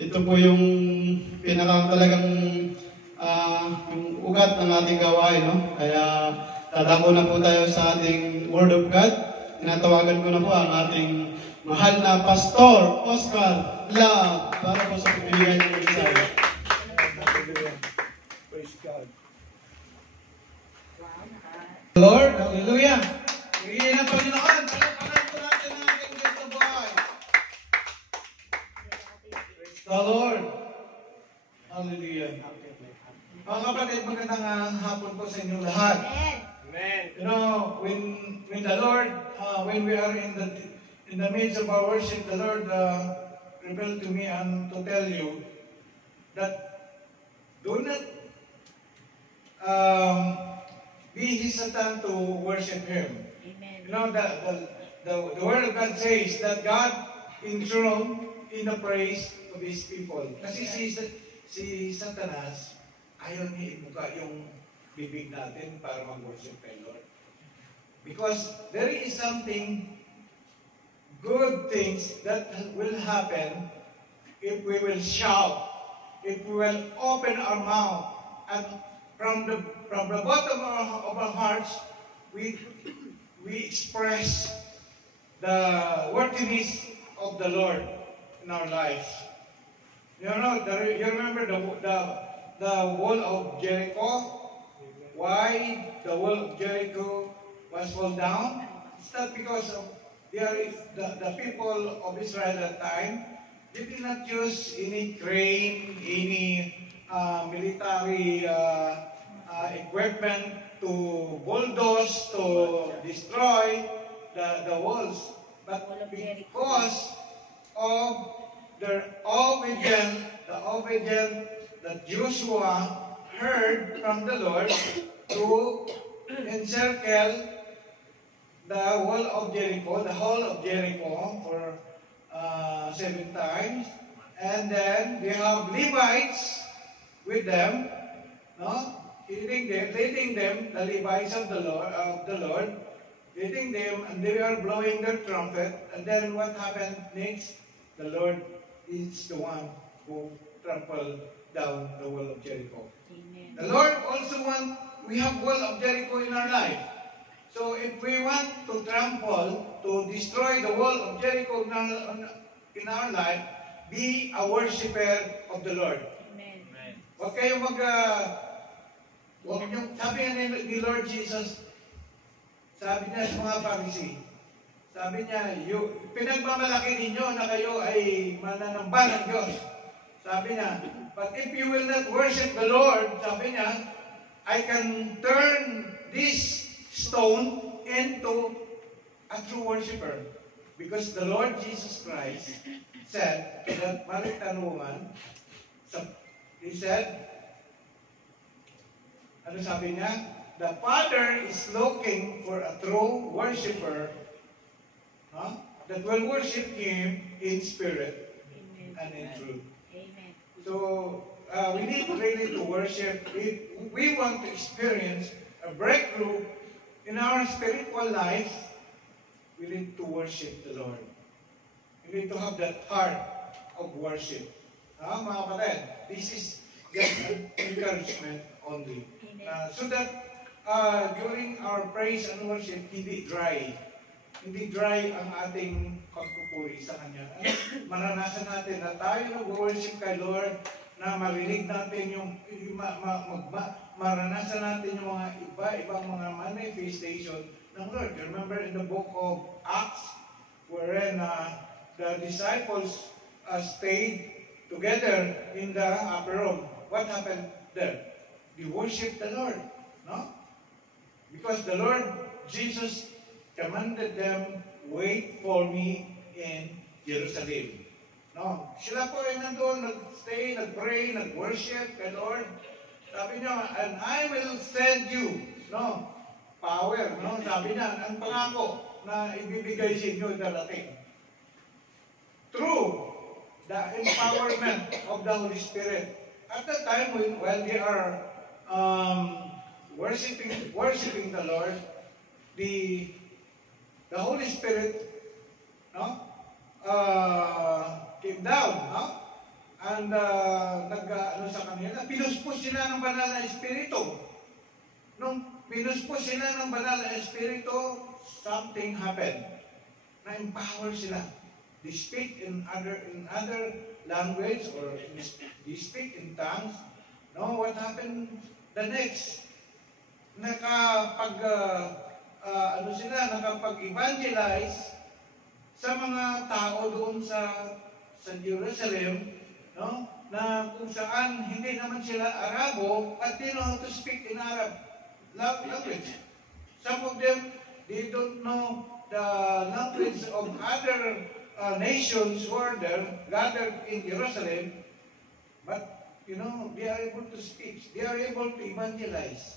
ito po yung talagang yung ugat ng ating gawain, no? Kaya tatako na po tayo sa ating Word of God. Tinatawagan ko na po ang ating mahal na Pastor Oscar Love para po sa pibigay ng mensahe. Praise God. Lord, hallelujah. Piliin ang Panginoon. Palapakan po natin ang ating Cristo boy. Praise the Lord. Hallelujah. Mga kapatid, magandang hapon po sa inyong lahat. Amen. You know, when the Lord, when we are in the midst of our worship, the Lord revealed to me and to tell you that do not be hesitant to worship Him. Amen. You know, the Word of God says that God enthroned in the praise of His people. Kasi si Satanas, ayaw niya ibuka yung bibig natin para mag-worship kay Lord. Because there is something good things that will happen if we will shout, if we will open our mouth, and from the bottom of our hearts, we express the worthiness of the Lord in our lives. You know, you remember the wall of Jericho? Why the wall of Jericho was fall down? It's not because of the people of Israel at that time. They did not use any crane, any military equipment to bulldoze, to destroy the walls. But because of their obedience, the obedience that Joshua heard from the Lord to encircle the wall of Jericho, the whole of Jericho for 7 times, and then they have Levites with them, no, leading them, the Levites of the Lord, leading them, and they are blowing their trumpet. And then what happened next? The Lord is the one who trampled down the wall of Jericho. Amen. The Lord also we have wall of Jericho in our life. So if we want to trample, to destroy the wall of Jericho in our life, be a worshiper of the Lord. Amen. Huwag kayong sabi ni Lord Jesus, sabi niya sa mga Pharisee, sabi niya, pinagmamalaki ninyo na kayo ay mananamba ng Diyos. Sabi niya, but if you will not worship the Lord, sabi niya, I can turn this stone into a true worshiper. Because the Lord Jesus Christ said to that Samaritan woman, He said, ano sabi niya? The Father is looking for a true worshiper that will worship Him in spirit and in truth. Amen. So, we need really to worship. If we want to experience a breakthrough in our spiritual life, we need to worship the Lord. We need to have that heart of worship. Mga kapatid, this is just an encouragement only. So that during our praise and worship, hindi dry ang ating pagpupuri sa Kanya. Maranasan natin na tayo nag-worship kay Lord, na marinig natin maranasan natin yung mga ibang mga manifestation ng Lord. Remember in the book of Acts, wherein the disciples stayed together in the upper room. What happened there? They worshiped the Lord, no? Because the Lord Jesus commanded them, wait for me in Jerusalem. No, sila po ay nandun, nag-stay, nag-pray, nag-worship kay Lord. Sabi niya, and I will send you, no, power, no? Sabi niya, ang pangako na ibibigay sa inyo darating. Through the empowerment of the Holy Spirit. At that time, while they are worshiping the Lord, the Holy Spirit, no, came down, no? and ano sa kanila, pinuspos sila ng banal na espiritu. Nung pinuspos sila ng banal na espiritu, something happened. Na-empower sila. They speak in other language, or they speak in tongues. No, what happened the next? Nakapag-evangelize sa mga tao doon sa Jerusalem, no? Na kung saan hindi naman sila Arabo, but they know how to speak in Arab language. Some of them, they don't know the language of other nations who are there, gathered in Jerusalem, but they are able to speak. They are able to evangelize.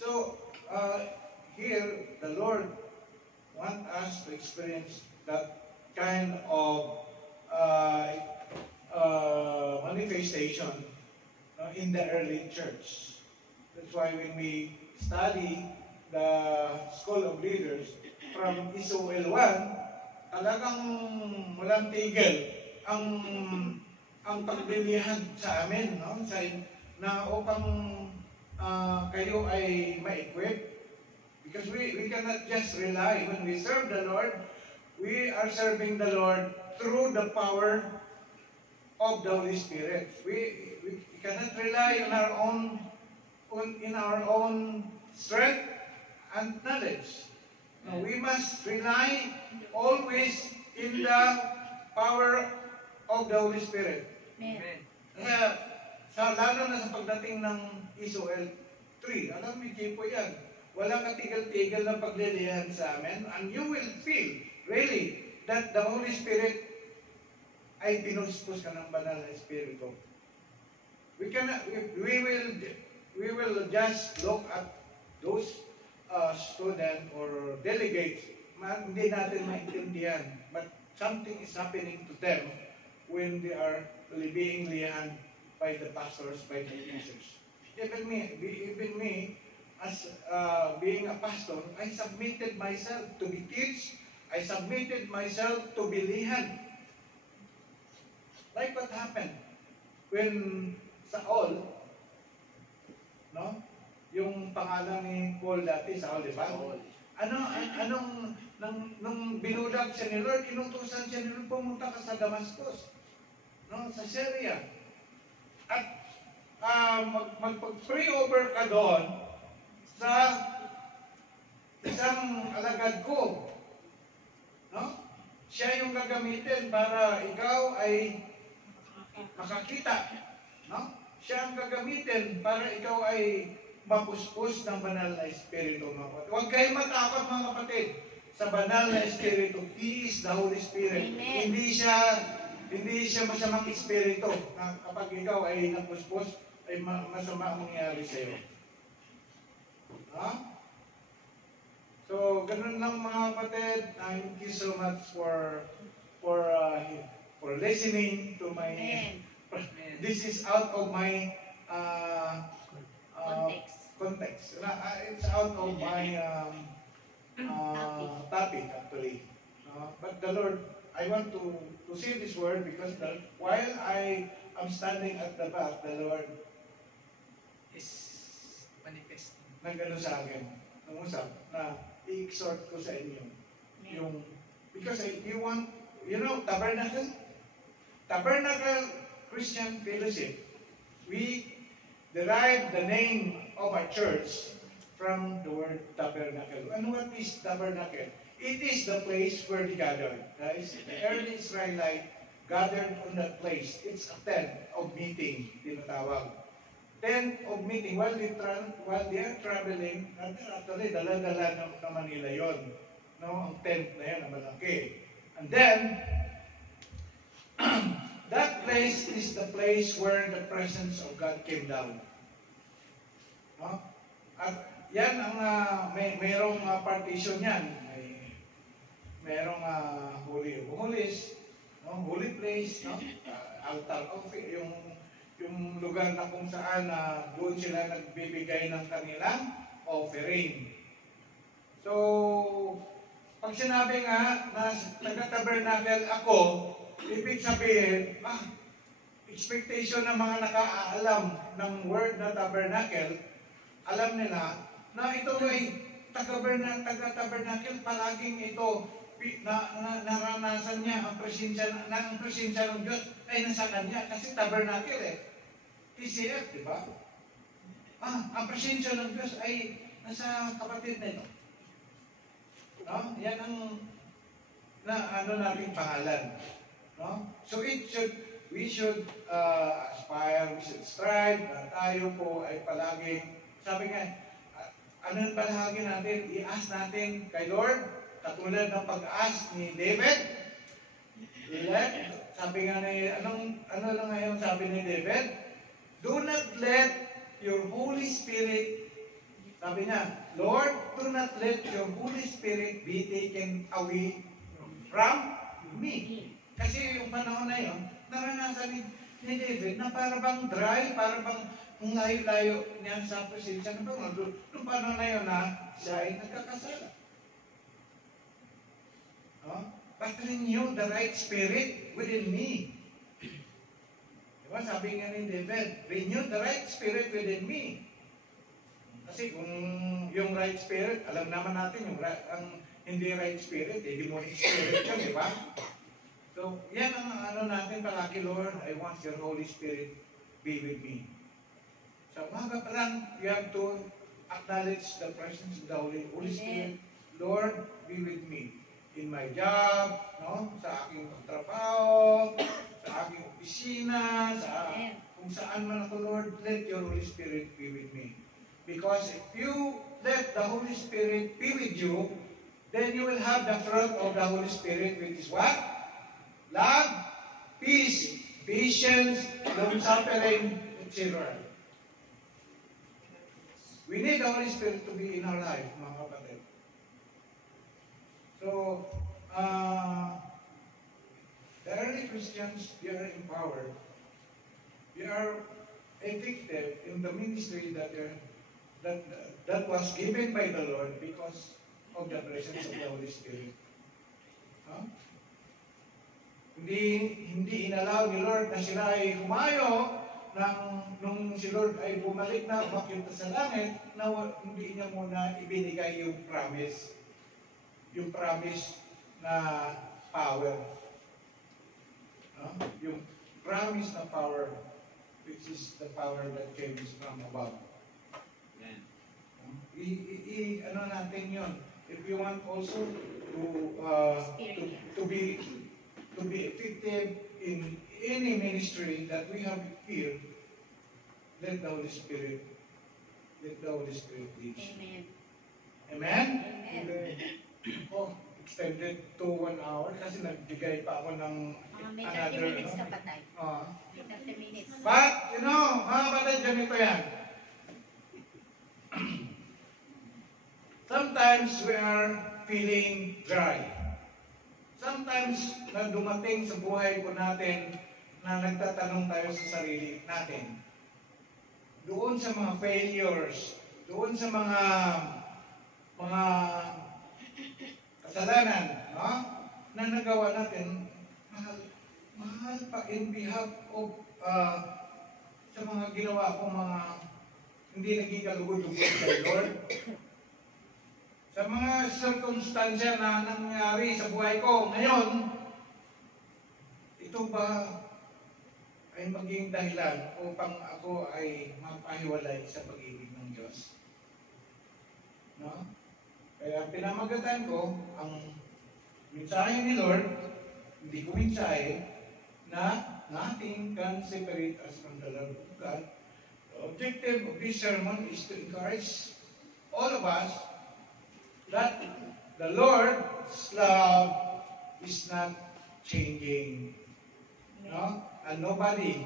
So, here, the Lord wants us to experience that kind of manifestation in the early church. That's why when we study the School of Leaders from Isuel 1, talagang walang tigil ang pagbilihan sa amin, no? Na upang kayo ay ma-equip. Because we cannot just rely. When we serve the Lord, we are serving the Lord through the power of the Holy Spirit. We cannot rely in our own strength and knowledge. No, we must rely always in the power of the Holy Spirit. Amen. Kaya, lalo na sa pagdating ng Isuel 3, alam mo, po yan. Walang katigil-tigil na paglilihan sa amin, and you will feel, really, that the Holy Spirit ay pinuspos ka ng banal na Espiritu. We will just look at those students or delegates, hindi natin maintindihan, but something is happening to them when they are being lihan by the pastors, by the teachers. Even me, as being a pastor, I submitted myself to be taught. I submitted myself to be lihan. Like what happened when Saul, no? Yung pangalan ni Paul dati, Saul, di ba? Nung binulag siya ni Lord, inutusan siya ni Lord, pumunta ka sa Damascus, no? Sa Syria. At magpag-pray over ka doon sa isang alagad ko, no? Siya yung gagamitin para ikaw ay makakita, no? Siya ang gagamitin para ikaw ay mapuspos ng banal na Espiritu. Huwag kayong matakot, mga kapatid, sa banal na Espiritu. He is the Holy Spirit. Amen. Hindi siya masamang Espiritu na kapag ikaw ay napuspos, ay masama ang mangyayari sa iyo. Ha? So, ganun lang, mga kapatid. Thank you so much for listening to my... Amen. This is out of my context. It's out of my topic, actually. But the Lord, I want to say this word because while I am standing at the back, the Lord is manifest. nag-ano sa akin, nangusap, na i-exhort ko sa inyo. Because you want, Tabernacle Christian Fellowship, we derive the name of our church from the word tabernacle. And what is tabernacle? It is the place where they gathered. Guys, the early Israelite gathered on that place. It's a tent of meeting, tinatawag. Tent of meeting. While they are traveling, actually, dala-dala naman nila yun. No? Ang tent na yan, ang malaki. And then, that place is the place where the presence of God came down. No? At yan ang mayroong partition yan. Mayroong holy of holies, no? Holy place, no? Altar of yung lugar na kung saan doon sila nagbibigay ng kanilang offering. So, pag sinabi nga na taga-tabernacle ako, ibig sabihin, expectation ng mga nakaalam ng word na tabernacle, alam nila na ito ay taga-tabernacle, palaging ito naranasan niya ang presensya ng Diyos ay nasa kanya kasi tabernacle TCF, di ba? Ang presensya ng Diyos ay nasa kapatid nito. No? Yan ang nating pangalan. No? So we should aspire, we should strive na tayo po ay palaging, sabi nga, ano palagi natin, i-ask natin kay Lord, katulad ng pag-ask ni David. Sabi nga ano lang ngayon sabi ni David, do not let your Holy Spirit, sabi niya, Lord, do not let your Holy Spirit be taken away from me. Kasi yung panahon na yun, naranasan ni David na para bang dry, para bang layo-layo niya sa presensya ng Panginoon. Noong panahon na yun na siya ay nagkakasala. But renew the right spirit within me. Diba? Sabi nga ni David, renew the right spirit within me. Kasi kung yung right spirit, alam naman natin yung ang hindi right spirit, demonic spirit yun, di ba? So, yan ang natin palagi, Lord, I want your Holy Spirit be with me. So, umaga pa lang, you have to acknowledge the presence of the Holy Spirit. Lord, be with me. In my job, no? Sa aking trabaho, sa aking opisina, kung saan man ako, Lord, let your Holy Spirit be with me. Because if you let the Holy Spirit be with you, then you will have the fruit of the Holy Spirit, which is what? Love, peace, patience, long-suffering, etc. We need the Holy Spirit to be in our life, mga kapatid. So, the early Christians, they are empowered. They are effective in the ministry that was given by the Lord because of the presence of the Holy Spirit. Hindi inalaw ni Lord na sila ay humayo nung si Lord ay bumalik na umakyat sa langit, na hindi niya muna ibinigay yung promise na power. Yung promise na power, which is the power that comes from above. Ano natin yun? If you want also to be effective in any ministry that we have here, let the Holy Spirit lead. Amen. Amen? Amen. Oh, extended to 1 hour kasi nagbigay pa ako ng May 30 another, minutes ka pa tayo. May 30 minutes. But, mga kapatid, ganito yan. Sometimes we are feeling dry. Sometimes na dumating sa buhay po natin na nagtatanong tayo sa sarili natin. Doon sa mga failures, doon sa mga kasalanan, no? Na nagawa natin, mahal pa in behalf of sa mga ginawa ko, mga hindi naging kalugod-lugod kay Lord. Sa mga circumstansya na nangyari sa buhay ko ngayon, ito ba ay maging dahilan upang ako ay mapahiwalay sa pag-ibig ng Diyos? No? Kaya pinamagatan ko ang mensahe ni Lord, hindi ko mensahe na nothing can separate us from the love of God. The objective of this sermon is to encourage all of us that the Lord's love is not changing. No? And nobody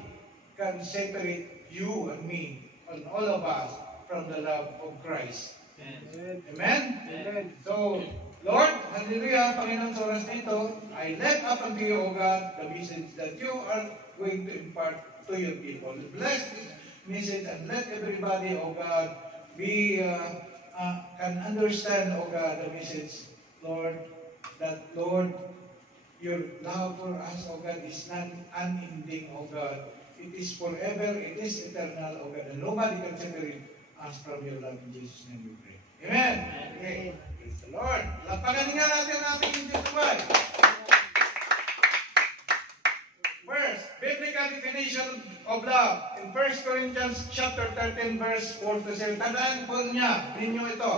can separate you and me, and all of us, from the love of Christ. Amen? Amen? Amen. So, Lord, hallelujah, Panginoon, sa oras na ito, I let up unto you, O God, the message that you are going to impart to your people. Bless this message and let everybody, O God, can understand, O God, the message, Lord, that, Lord, your love for us, O God, is not unending, O God. It is forever, it is eternal, O God, and nobody can separate us from your love. In Jesus' name we pray. Amen. Okay. Praise the Lord. Lapagan nga natin ang ating Diyos. First, biblical definition of love. In 1 Corinthians chapter 13, verse 4 to 7. Tandaan po ninyo ito.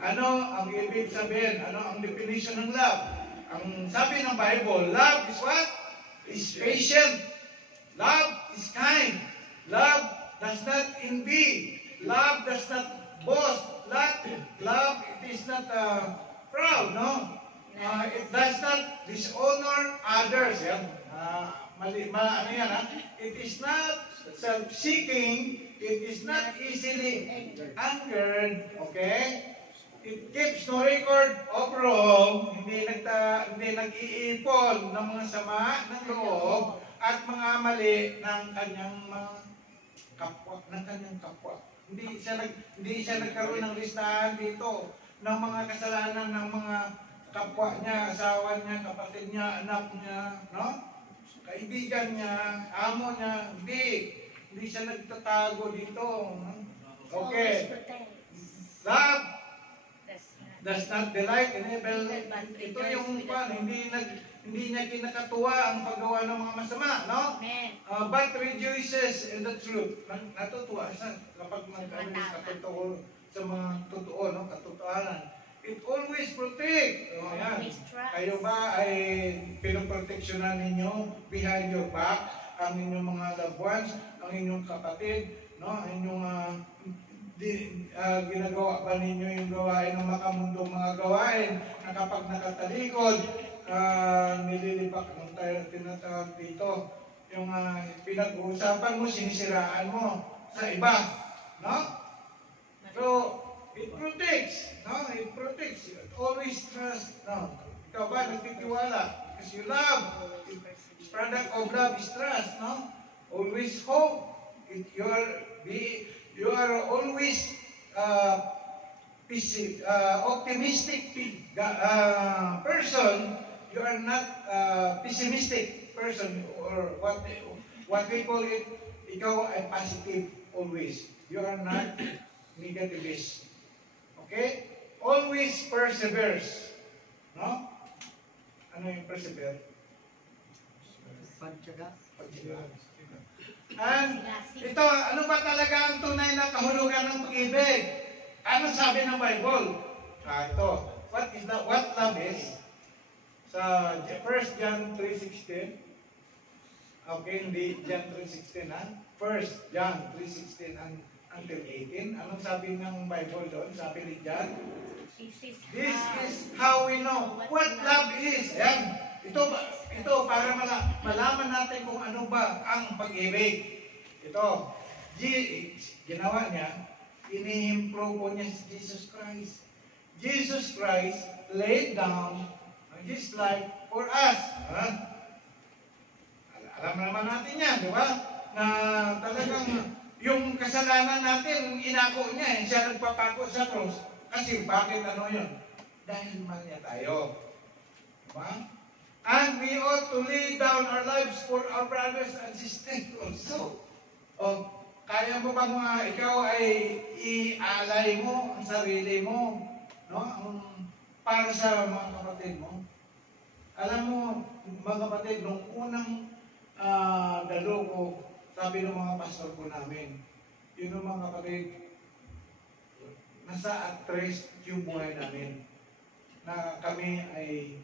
Ano ang ibig sabihin? Ano ang definition ng love? Ang sabi ng Bible, love is what? Is patient. Love is kind. Love does not envy. Love does not boast. Love, it is not proud, no? It does not dishonor others. Yan. Ano yan, ha? It is not self-seeking. It is not easily angered. Okay? It keeps no record of wrong. Hindi nag-iipon ng mga sama ng loob at mga mali ng kanyang mga kapwa. Hindi siya nagkaroon ng listahan dito ng mga kasalanan ng mga kapwa niya, asawa niya, kapatid niya, anak niya, no? Kaibigan niya, amo niya. Hindi siya nagtatago dito. Okay. Love does not delight in evil. Ito yung hindi niya kinakatuwa ang paggawa ng mga masama, no? But rejoices in the truth. Natutuwa siya kapag katotoo sa mga totoo, no? Katotohanan. It always protect. Ayan. Kayo ba ay pinoproteksyonan ninyo behind your back ang inyong mga loved ones, ang inyong kapatid, no? Ang inyong ginagawa ba ninyo yung gawain ng makamundong mga gawain na kapag nakatalikod, nililipak ng tayo tinatawag dito. Yung pinag-uusapan mo, sinisiraan mo sa iba, no? So, it protects, no? It protects. It always trust, no? Ikaw ba nagtitiwala? Because you love. Product of love is trust, no? Always hope. You are always optimistic person. You are not pessimistic person, or what we call it. Ikaw ay positive always. You are not negativist. Okay? Always perseveres. No? Ano yung persevere? Pagtyaga. And ito, ano ba talaga ang tunay na kahulugan ng pag-ibig? Ano sabi ng Bible? Ito. What love is? Sa 1 John 3:16. Okay, hindi John 3:16, ha? 1 John 3:16 until 18. Anong sabi ng Bible doon? Sabi ni John, this is how we know what love is. Yan. Ito para malaman natin kung ano ba ang pag-ibig. Ito, ginawa niya, inihimpro po niya si Jesus Christ. Jesus Christ laid down His life for us. Alam naman natin yan, di ba? Na talagang yung kasalanan natin, inako niya, siya nagpapako sa cross. Kasi bakit ano yun? Dahil mahal niya tayo. Diba? And we ought to lay down our lives for our brothers and sisters also. Kaya mo bang ikaw ay ialay mo ang sarili mo, no? Para sa mga kapatid mo? Alam mo, mga kapatid, nung unang dalo ko, sabi ng mga pastor ko namin, yun ang mga kapatid, nasa at rest yung buhay namin. Na kami ay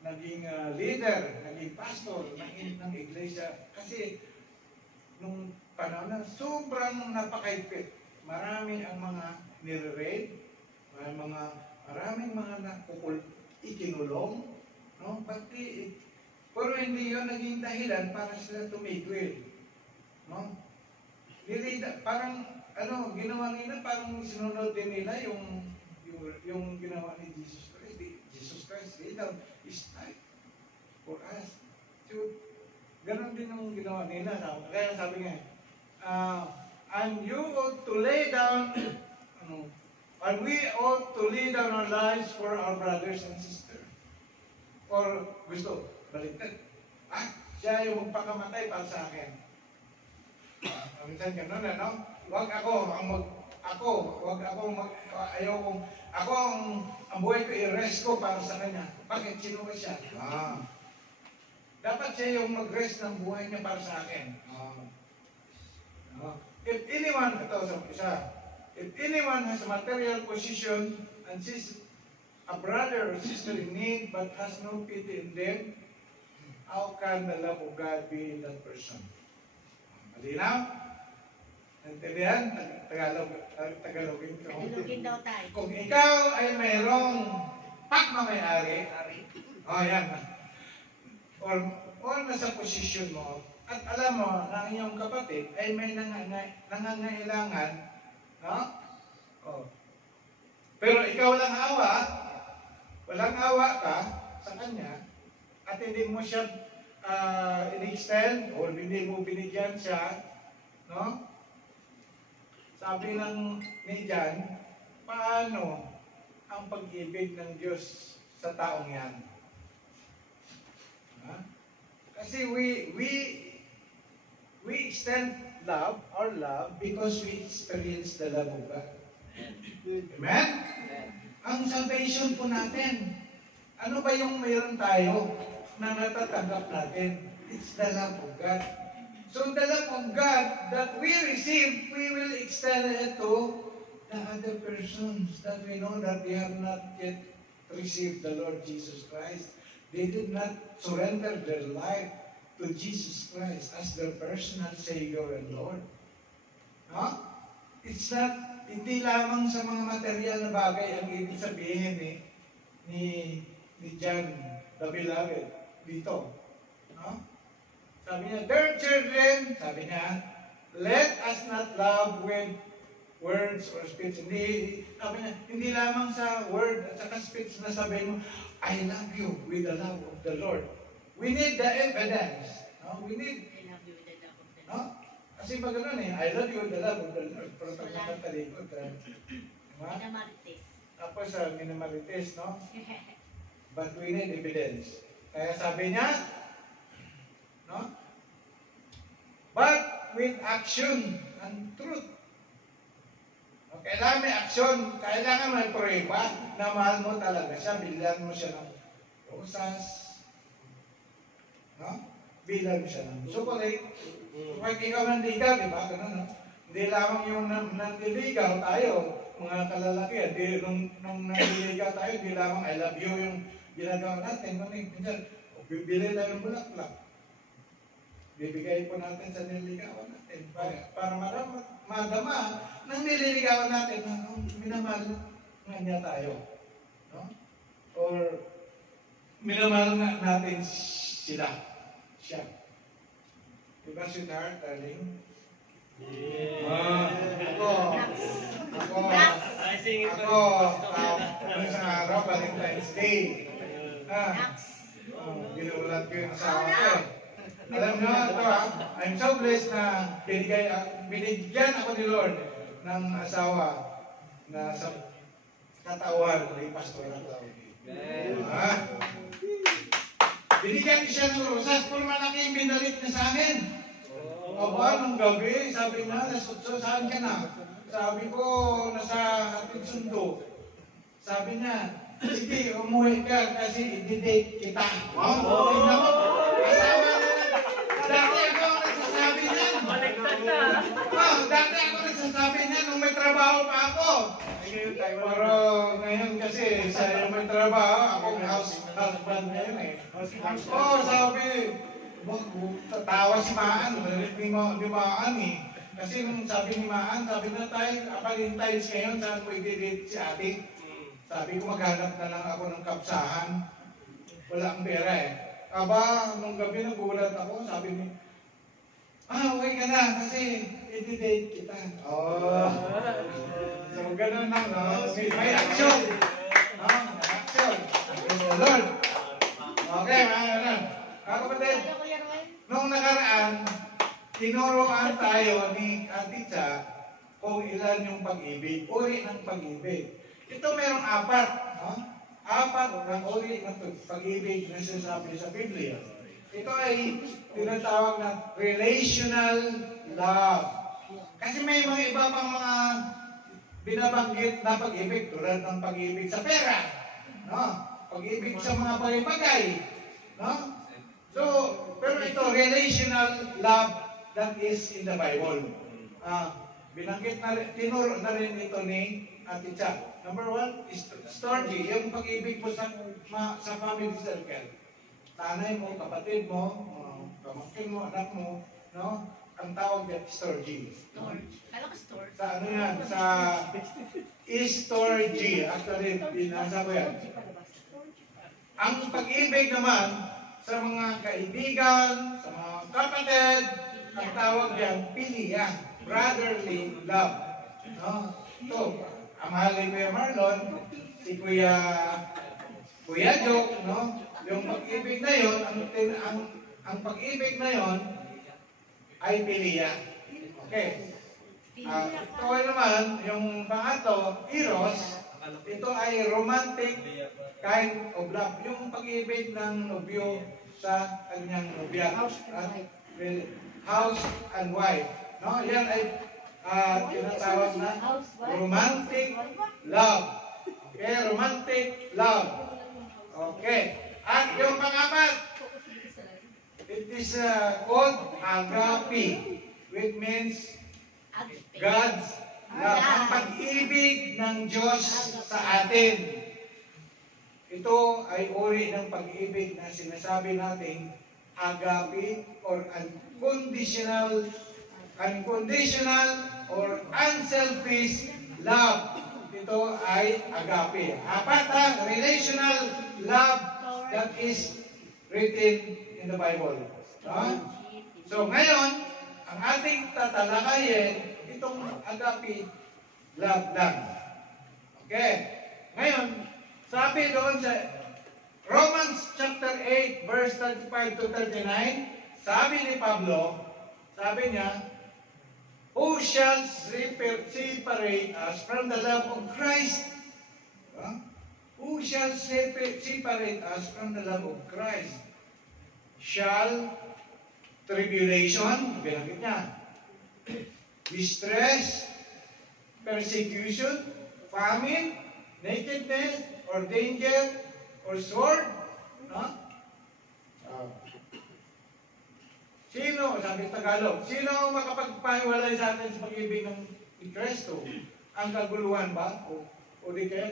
naging leader, naging pastor ng iglesia. Kasi nung panahon na sobrang napakaipit. Marami ang mga nire-raid, maraming mga ikinulong, no? Pero hindi yun naging dahilan para sila tumigil. No? Parang ginawa nila, parang sinunod din nila yung ginawa ni Jesus Christ. Jesus Christ laid down His life for us. So, ganun din yung ginawa nila. Kaya sabi nga, and you ought to lay down, and we ought to lay down our lives for our brothers and sisters. Or gusto, baliktad. Siya yung magpakamatay para sa akin. Minsan ganun, ano? Wag ako ang mag, wag ako mag, ayaw kong, ako ang buhay ko, i-rest ko para sa kanya. Bakit? Sino ba siya? Dapat siya yung mag-rest ng buhay niya para sa akin. If anyone, ito sa isa, if anyone has a material position and sees a brother or sister in need but has no pity in them, how can the love of God be in that person? Malinaw? Naintindihan? Tagalogin ko. Tagalogin daw tayo. Kung ikaw ay mayroong pagmamayari, yan. Or nasa posisyon mo, at alam mo na ang iyong kapatid ay may nangangailangan, no? Pero ikaw walang awa ka sa kanya, at hindi mo siya in-extend or hindi mo binigyan siya, no? Sabi ni John, paano ang pag-ibig ng Diyos sa taong yan? Kasi we extend our love because we experience the love of God. Amen? Ang salvation po natin, ano ba yung mayroon tayo na natatanggap natin? It's the love of God. So the love of God that we receive, we will extend it to the other persons that we know that they have not yet received the Lord Jesus Christ. They did not surrender their life to Jesus Christ as their personal Savior and Lord. It's not, hindi lamang sa mga material na bagay ang ibig sabihin ni John the Beloved dito. Sabi niya, dear children, sabi niya, let us not love with words or speech. Sabi niya, hindi lamang sa word at saka speech na sabihin mo, I love you with the love of the Lord. We need the evidence. We need, I love you with the love of the Lord. kasi pag gano'n I love you with the love of the Lord. Pero pag nakatalikod, Minamarites. tapos minamarites, no? But we need evidence. Kaya sabi niya, no? But with action and truth. Kailangan may action, kailangan may prueba na mahal mo talaga siya, bilhan mo siya ng rosas, no? Bilhan mo siya ng chocolate. Pag ikaw nandigaw, di ba? Ganun, no? Hindi lamang yung nanliligaw tayo, mga kalalakihan. Nung nanliligaw tayo, hindi lamang I love you yung ginagawa natin. Minsan, bibili tayo ng bulaklak. Bibigay po natin sa nililigawan natin para madama nang nililigawan natin na minamahal nga niya tayo. No? Or minamahal natin siya. Diba, sweetheart, darling? Ako, isang araw, Valentine's Day. Ginulat ko yung asawa ko. Alam nyo, ito I'm so blessed na binigyan ako ni Lord ng asawa na sa katauhan ni Pastor Claudio. Binigyan ko siya ng rosas, puro malaki yung binalik niya sa akin. Nung gabi, sabi na, saan ka na? Sabi ko, nasa ating sundo. Sabi niya, sige, umuwi ka kasi i-date kita. Asawa na. Dati ako nagsasabi niyan. Dati ako nagsasabi niyan nung may trabaho pa ako. Pero ngayon kasi sa may trabaho, akong husband ngayon eh. Sabi, tatawa si Maan, di Maan eh. Kasi nung sabi ni Maan, sabi na tayo, Valentine's ngayon, saan mo i-date si ate? Sabi ko, maghanap na lang ako ng kapsahan. Wala akong pera eh. Nung gabi nagulat ako, sabi ni, uwi ka na kasi i-date kita. So, gano'n lang, no? May action. Action. Lord. Okay, mga kapatid. Nung nakaraan, tinuruan tayo ni Atitsa kung ilan yung pag-ibig, uri ng pag-ibig. Ito merong apat, no? Apat ang uri ng pag-ibig na sinasabi sa Biblia. Ito ay tinatawag na relational love. Kasi may mga iba pang mga binabanggit na pag-ibig tulad ng pag-ibig sa pera, no? Pag-ibig sa mga bagay-bagay, no? So, pero ito relational love that is in the Bible. Binanggit na rin, tinuro na rin ito ni Ate Cha. Number 1 is storge, yung pag-ibig mo sa family circle. Nanay mo, kapatid mo, pamangkin mo, anak mo, no? Ang tawag niya, storge. Storage. Kala ko storage. Sa ano yan? Sa storge. Actually, binasa ko yan. Ang pag-ibig naman sa mga kaibigan, sa mga kapatid, ang tawag yan, pilia. Brotherly love. No? Ito, amahalin ko yung Marlon, si Kuya Joke, no? Yung pag-ibig na yon, ang pag-ibig na yon ay pilia. Okay. Ito ay naman, yung pangatlo, eros, ito ay romantic kind of love. Yung pag-ibig ng nobyo sa kanyang nobya. House and wife. No? Yan ay tinatawag na romantic love. Okay, romantic love. Okay. At yung pangapat, it is called agape, which means God's love. Ang pag-ibig ng Diyos sa atin. Ito ay uri ng pag-ibig na sinasabi natin agape or unconditional or unselfish love. Ito ay agape. Apat, relational love that is written in the Bible. No? So ngayon, ang ating tatalakayin, itong agape love lang. Okay. Ngayon, sabi doon sa Romans chapter 8, verse 35 to 39, sabi ni Pablo, sabi niya, who shall separate us from the love of Christ? Who shall separate us from the love of Christ? Shall tribulation, binanggit niya, distress, persecution, famine, nakedness, or danger, or sword? Sino, sabi Tagalog, sino ang makapagpahiwalay sa atin sa pag-ibig ng Kristo? Ang kaguluhan ba? O di kaya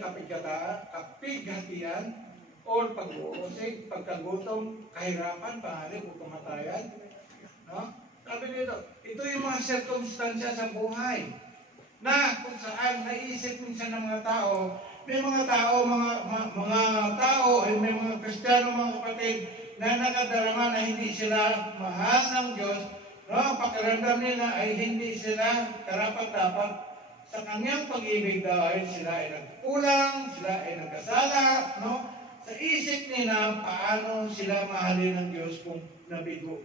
kapighatian, o pag-uusig, pagkagutom, kahirapan, panganib, o kamatayan? No? Sabi dito, ito yung mga circumstansya sa buhay na kung saan naisip minsan ng mga tao, may mga tao, may mga Kristiyano, mga kapatid, na nakadarama na hindi sila mahal ng Diyos, no? Pakiramdam nila ay hindi sila karapat-dapat sa kanyang pag-ibig dahil sila ay nagkulang, sila ay nagkasala, no? Sa isip nila, paano sila mahalin ng Diyos kung nabigo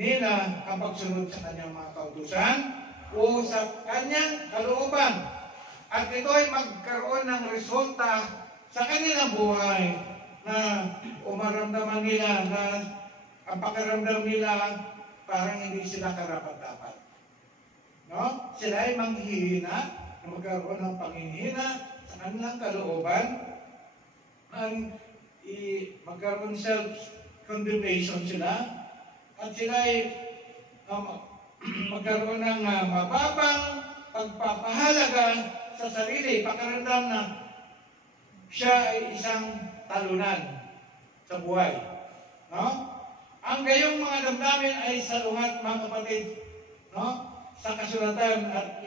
nila ang pagsunod sa kanyang mga kautusan o sa kanyang kalooban. At ito ay magkaroon ng resulta sa kanilang buhay na umaramdaman nila na ang pakiramdam nila parang hindi sila karapat-dapat. No? Sila ay manghihina, na magkaroon ng panghihina sa kanilang kalooban, magkaroon self-condemnation sila, at sila ay magkaroon ng mababang pagpapahalaga sa sarili, pakiramdam na siya ay isang talunan sa buhay. No? Ang gayong mga damdamin ay salungat, mga kapatid, no? Sa kasulatan at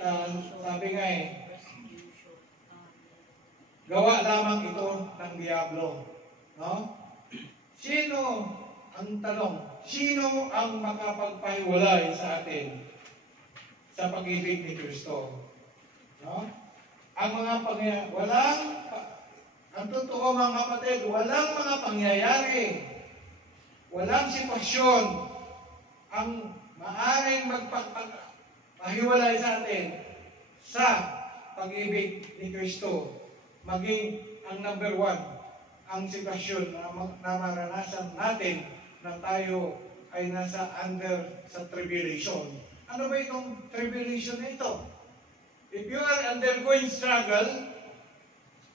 sabi nga gawa lamang ito ng Diablo. No? Sino ang tanong? Sino ang makapagpahiwalay sa atin sa pag-ibig ni Kristo? No? Ang mga ang totoo mga kapatid, walang mga pangyayari, walang sitwasyon ang maaring magpahiwalay sa atin sa pag-ibig ni Kristo. Maging ang number 1, ang sitwasyon na maranasan natin na tayo ay nasa under sa tribulation. Ano ba itong tribulation na ito? If you are undergoing struggle,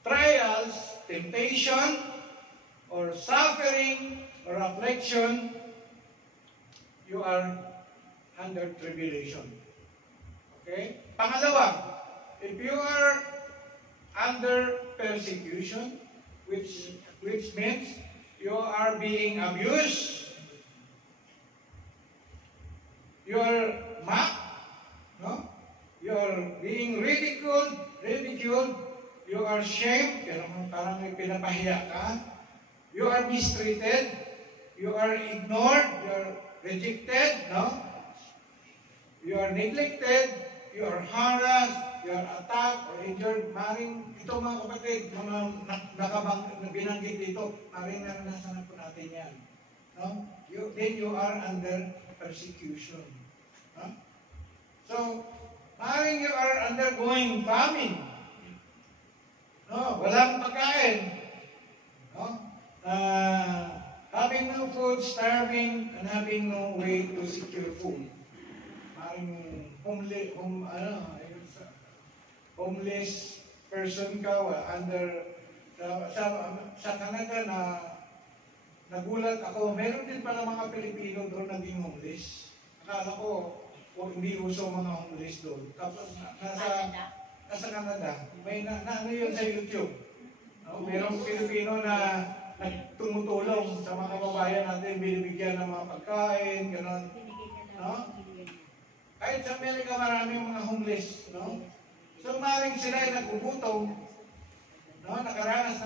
trials, temptation, or suffering, or affliction, you are under tribulation. Okay? Pangalawa, if you are under persecution, which means you are being abused, you are mocked, no? You are being ridiculed, you are shamed, parang may pinapahiya ka, you are mistreated, you are ignored, you are rejected, no? You are neglected, you are harassed, you are attacked or injured. Maring, ito mga kapatid, mga binanggit dito, maring naranasan po natin yan. No? Then you are under persecution. No? So, maring you are undergoing famine. No? Walang pagkain. No? Having no food, starving, and having no way to secure food. Maring homeless person ka under sa Canada na nagulat ako, meron din pala mga Pilipino doon naging homeless. Akala ko hindi uso mga homeless doon. Tapos nasa Canada, may ano yun sa YouTube. No? Merong Pilipino na tumutulong sa mga kababayan natin, binibigyan ng mga pagkain, gano'n. No? Kahit sa Amerika, maraming mga homeless, no? So, maring sila ay naggugutom, no? Nakaranas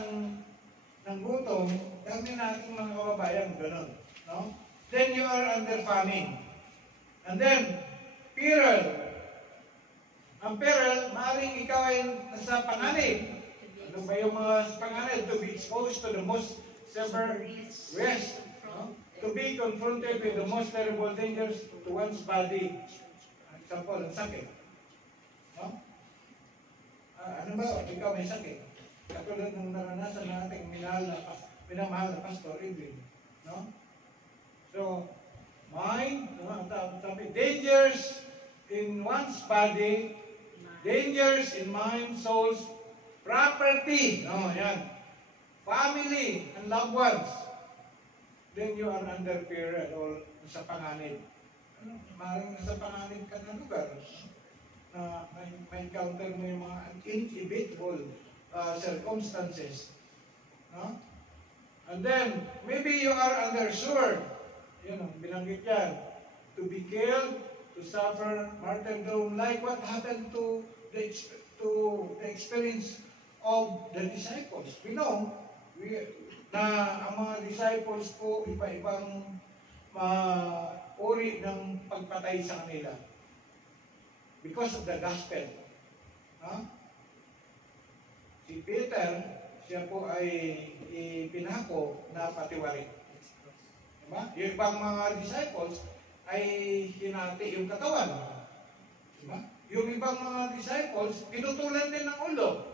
ng gutom, dami natin mga kababayan, gano'n, no? Then you are under famine. And then, peril. Ang peril, maring ikaw ay nasa panganib. Ano ba yung mga panganib? To be exposed to the most severe risk, no? To be confronted with the most terrible dangers to one's body. Example, ang sakit. No? Ano ba? Ikaw may sakit. Katulad ng naranasan natin minamahal na Pastor Edwin. No? So, mind, no? Sabi, dangers in one's body, dangers in mind, souls, property. No, yan. Family and loved ones. Then you are under peril or sa panganib. Maaaring nasa panganib ka na lugar na may encounter mo yung mga inevitable circumstances. No? And then, maybe you are under sword. Yun, binanggit yan. To be killed, to suffer martyrdom, like what happened to the experience of the disciples. We know na ang mga disciples po, iba-ibang uri ng pagpatay sa kanila because of the gospel. Si Peter, siya po ay ipinako na patiwari. Diba? Yung ibang mga disciples ay hinati yung katawan. Diba? Yung ibang mga disciples, pinutulan din ng ulo.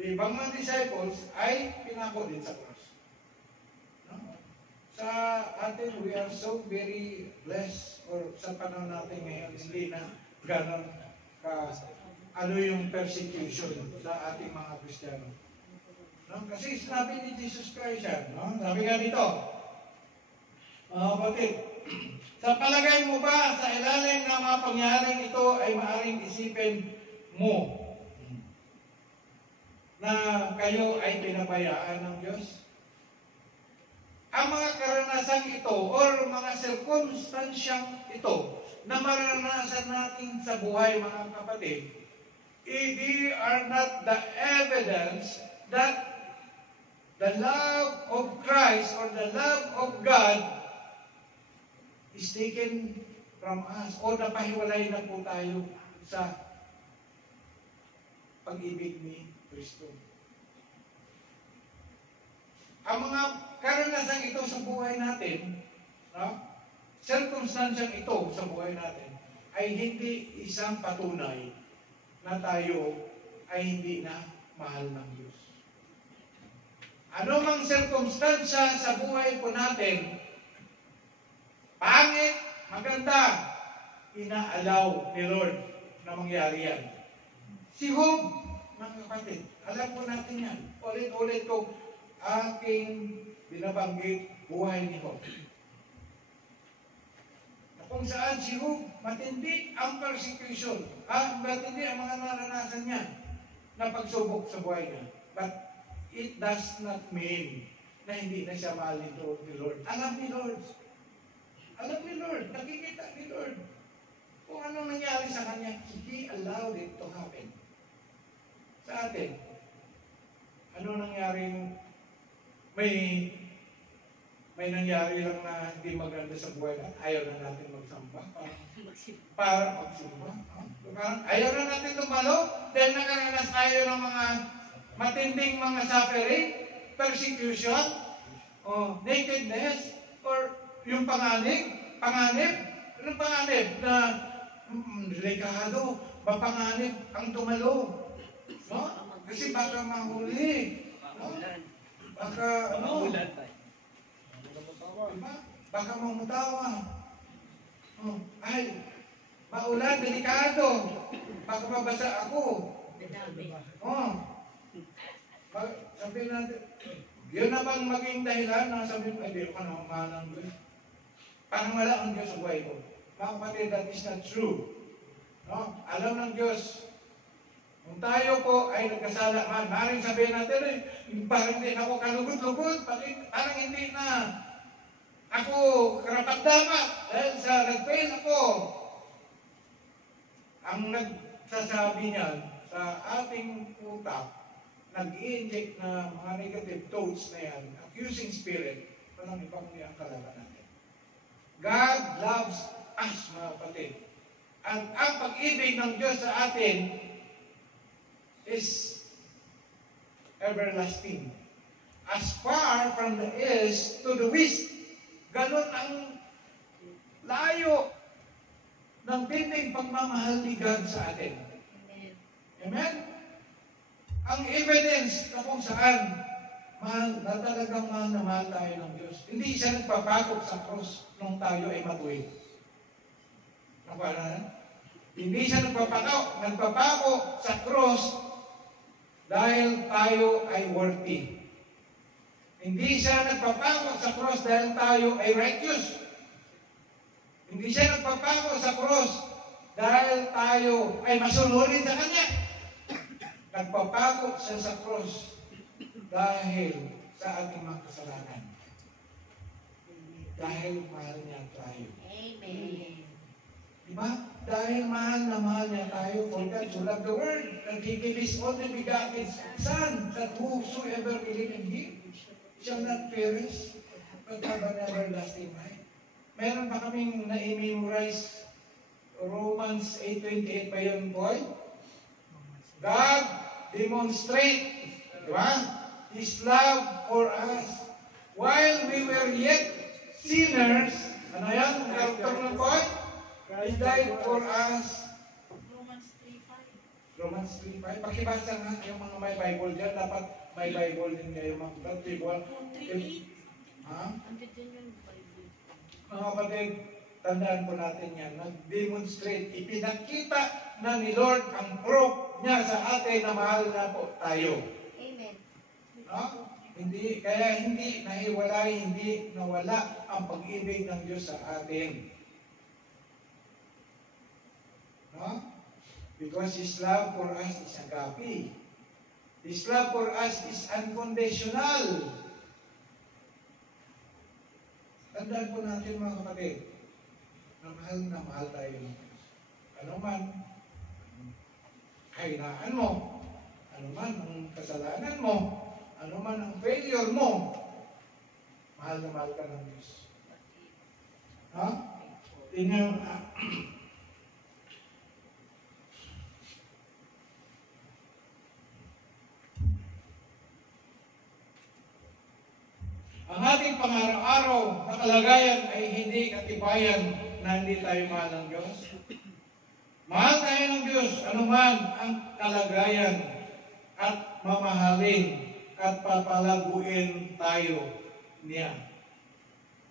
Yung ibang mga disciples ay pinako din sa cross. Sa atin, we are so very blessed, or sa panahon natin ngayon, hindi na ganon ano yung persecution sa ating mga Kristiyano. No? Kasi sinabi ni Jesus Christ yan. No? Sabi nga dito, mga kapatid, sa palagay mo ba sa ilalim ng mga pangyayaring ito ay maaaring isipin mo na kayo ay pinabayaan ng Diyos? Ang mga karanasang ito or mga sirkumstansyang ito na maranasan natin sa buhay, mga kapatid, they are not the evidence that the love of Christ or the love of God is taken from us o napahiwalay na po tayo sa pag-ibig ni Kristo. Ang mga karanasang ito sa buhay natin, no? Circumstansyang ito sa buhay natin, ay hindi isang patunay na tayo ay hindi na mahal ng Diyos. Ano mang circumstansya sa buhay po natin, Pangit, maganda, inaalaw ni Lord na mangyari yan. Si Job, mga kapatid, alam po natin yan. Ulit-ulit ko aking binabanggit buhay ni Job. Kung saan si Job, matindi ang persecution. Matindi ang mga naranasan niya na pagsubok sa buhay niya. But it does not mean na hindi na siya mahal ni Lord. Alam ni Lord. Alam ni Lord. Nakikita ni Lord. Kung anong nangyari sa kanya, He allowed it to happen. Sa atin, ano nangyari? May nangyari lang na hindi maganda sa buhay natin. Ayaw na natin magsamba. Para magsimba. Ayaw na natin tumalo dahil nakaranas tayo ng mga matinding mga suffering, persecution, nakedness, or yung panganib na delikado, mapanganib ang tumalo. No? Kasi baka mahuli. No? Baka, diba? Baka mamutawa. Ay, maulan, delikado. Baka mabasa ako. Sabihin natin, yun na bang maging dahilan na sabihin, ay, di ko na mahal ng Diyos. Parang wala ang Diyos sa buhay ko. Mga kapatid, that is not true. No? Alam ng Diyos, kung tayo po ay nagkasala man, maaaring sabihin natin, parang hindi na ako kalugod-lugod, parang hindi na ako karapat-dapat dahil sa nag-fail ako. Ang nagsasabi niyan sa ating utak, nag-i-inject na mga negative thoughts na yan, accusing spirit, walang ibang ang kalaban natin. God loves us, mga kapatid. Ang pag-ibig ng Diyos sa atin is everlasting. As far from the east to the west, ganon ang layo ng tinding pagmamahal ni God sa atin. Amen? Ang evidence na kung saan na talagang mahal na mahal tayo ng Diyos. Hindi siya nagpapakot sa krus nung tayo ay matuwid. Hindi siya nagpapako sa krus dahil tayo ay worthy. Hindi siya nagpapako sa krus dahil tayo ay righteous. Hindi siya nagpapako sa krus dahil tayo ay masunurin sa Kanya. Nagpapako siya sa krus dahil sa ating mga kasalanan. Dahil mahal niya tayo. Amen. Diba? Dahil mahal na mahal niya tayo, for God to love the world, that He gave His only begotten Son, that whosoever believe in Him shall not perish, but have an everlasting life. Meron pa kaming na-memorize Romans 8:28 pa yun, boy? God demonstrate, diba? His love for us. While we were yet sinners, ano yan? Ang karakter ng boy? He died for us. Romans 3:5. Romans 3:5. Pakibasa nga yung mga may Bible dyan. Dapat may Bible din kayo mga Bible. 3:8. Ha? Andun din yung Bible. Mga kapatid, tandaan po natin yan. Nag-demonstrate, ipinakita na ni Lord ang proof niya sa atin na mahal na po tayo. Amen. No? Kaya hindi nahiwalay, hindi nawala ang pag-ibig ng Diyos sa atin. No? Because His love for us is agape. His love for us is unconditional. Tandaan po natin mga kapatid, na mahal tayo ng Diyos. Ano man, kahinaan mo, ano man ang kasalanan mo, ano man ang failure mo, mahal na mahal ka ng Diyos. Ha? Tingnan, ang ating pang-araw-araw na kalagayan ay hindi katibayan na hindi tayo mahal ng Diyos. Mahal tayo ng Diyos, anuman ang kalagayan at mamahalin at papalaguin tayo niya.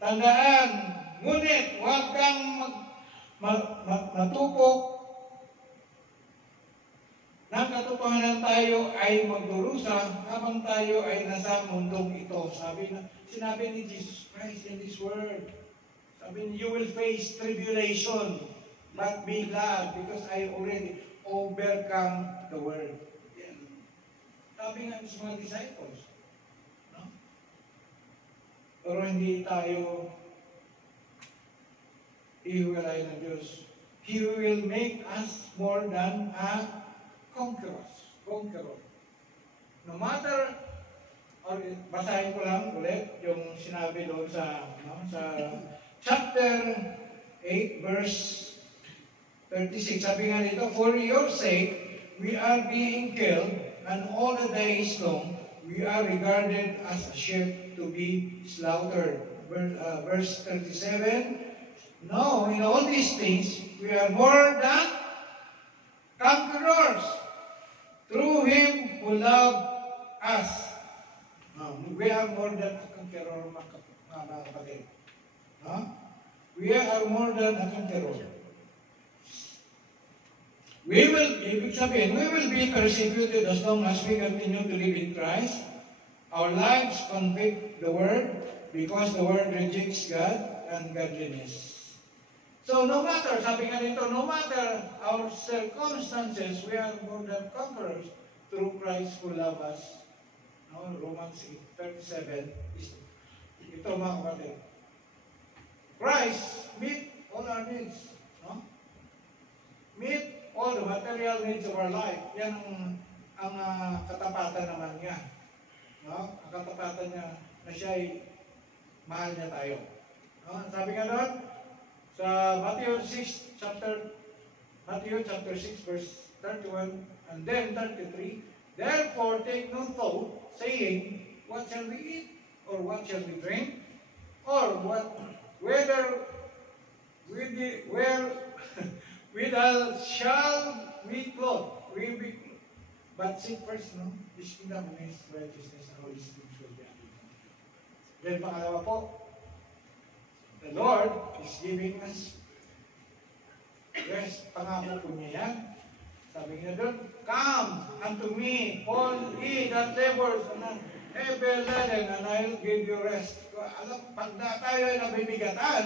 Tandaan Ngunit, huwag kang matupok ng katotohanan tayo ay magdurusa habang tayo ay nasa mundong ito. Sinabi ni Jesus Christ in this word, sabi niya, you will face tribulation, but be glad because I already overcome the world. Yan. Sabi nga sa mga disciples, no? Pero hindi tayo ihiwalay ng Diyos. He will make us more than a conqueror. No matter, or basahin ko lang ulit yung sinabi doon sa chapter 8, verse 36. Sabi nga dito, for your sake, we are being killed, and all the days long, we are regarded as a sheep to be slaughtered. Verse 37, no, in all these things, we are more than conquerors through Him who loved us. We are more than a conqueror, mga kapatid. We are more than a conqueror. Ibig sabihin, we will be persecuted as long as we continue to live in Christ. Our lives convict the world because the world rejects God and godliness. So no matter, sabi nga dito, no matter our circumstances, we are more than conquerors through Christ who loves us. No? Romans 8:37 is ito, mga kapatid. Christ meet all our needs. No? Meet all the material needs of our life. Yan ang katapatan naman niya. No? Ang katapatan niya na siya'y mahal niya tayo. No? Sabi nga doon, sa Matthew chapter 6, verse 31, and then 33, therefore take no thought, saying, what shall we eat? Or what shall we drink? Or whether withal shall we clothe? But seek first, no? His kingdom and His righteousness, and all these things will be added. Then pangalawa po, the Lord is giving us rest. Pangako po niya yan. Sabi niya doon, come unto me, all ye that labors and heavy laden, and I will give you rest. Alam, pag tayo ay nabibigatan,